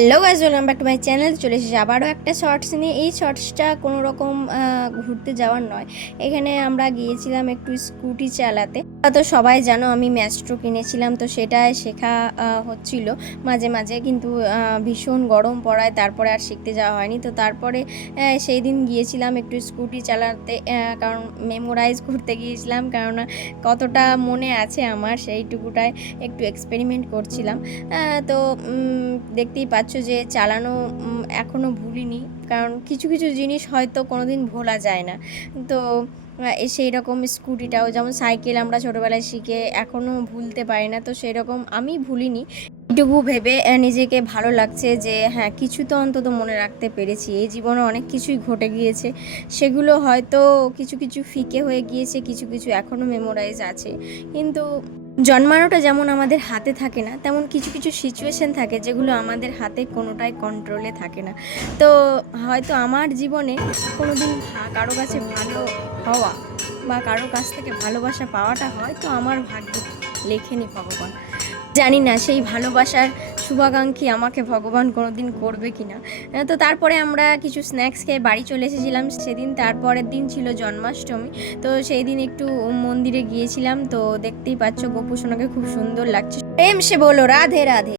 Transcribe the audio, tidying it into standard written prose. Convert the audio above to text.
Hello guys, welcome back to my channel. চলে এসেছি আবারও একটা শর্টস নিয়ে। এই শর্টসটা কোনো রকম ঘুরতে যাওয়ার নয়। এখানে আমরা গিয়েছিলাম একটু স্কুটি চালাতে। তো সবাই জানো আমি ম্যাস্ট্রো কিনেছিলাম, তো সেটাই শেখা হচ্ছিল মাঝে মাঝে, কিন্তু ভীষণ গরম পড়ায় তারপরে আর শিখতে যাওয়া হয়নি। তো তারপরে সেই দিন গিয়েছিলাম একটু স্কুটি চালাতে, কারণ মেমোরাইজ করতে গিয়েছিলাম, কারণ কতটা মনে আছে আমার সেইটুকুটায় একটু এক্সপেরিমেন্ট করছিলাম। তো দেখতেই পাচ্ছ যে চালানো এখনও ভুলিনি, কারণ কিছু কিছু জিনিস হয়তো কোনো দিন ভোলা যায় না। তো সেই রকম স্কুটিটাও, যেমন সাইকেল আমরা ছোটোবেলায় শিখে এখনও ভুলতে পারি না, তো সেই রকম আমি ভুলিনি। এইটুকু ভেবে নিজেকে ভালো লাগছে যে হ্যাঁ, কিছু তো অন্তত মনে রাখতে পেরেছি। এই জীবনে অনেক কিছুই ঘটে গিয়েছে, সেগুলো হয়তো কিছু কিছু ফিকে হয়ে গিয়েছে, কিছু কিছু এখনও মেমোরাইজ আছে। কিন্তু জন্মানোটা যেমন আমাদের হাতে থাকে না, তেমন কিছু কিছু সিচুয়েশন থাকে যেগুলো আমাদের হাতে কোনোটাই কন্ট্রোলে থাকে না। তো হয়তো আমার জীবনে কোনো দিন কারো কাছে ভালো হওয়া বা কারোর কাছ থেকে ভালোবাসা পাওয়াটা হয়তো আমার ভাগ্যে লেখেনি ভগবান। জানি না সেই ভালোবাসার শুভাকাঙ্ক্ষী আমাকে ভগবান কোনো দিন করবে কি না। তো তারপরে আমরা কিছু স্ন্যাক্স খেয়ে বাড়ি চলে এসেছিলাম সেদিন। তারপরের দিন ছিল জন্মাষ্টমী, তো সেই দিন একটু মন্দিরে গিয়েছিলাম। তো দেখতেই পাচ্ছ গোপু সোনাকে খুব সুন্দর লাগছে। প্রেম সে বলো রাধে রাধে।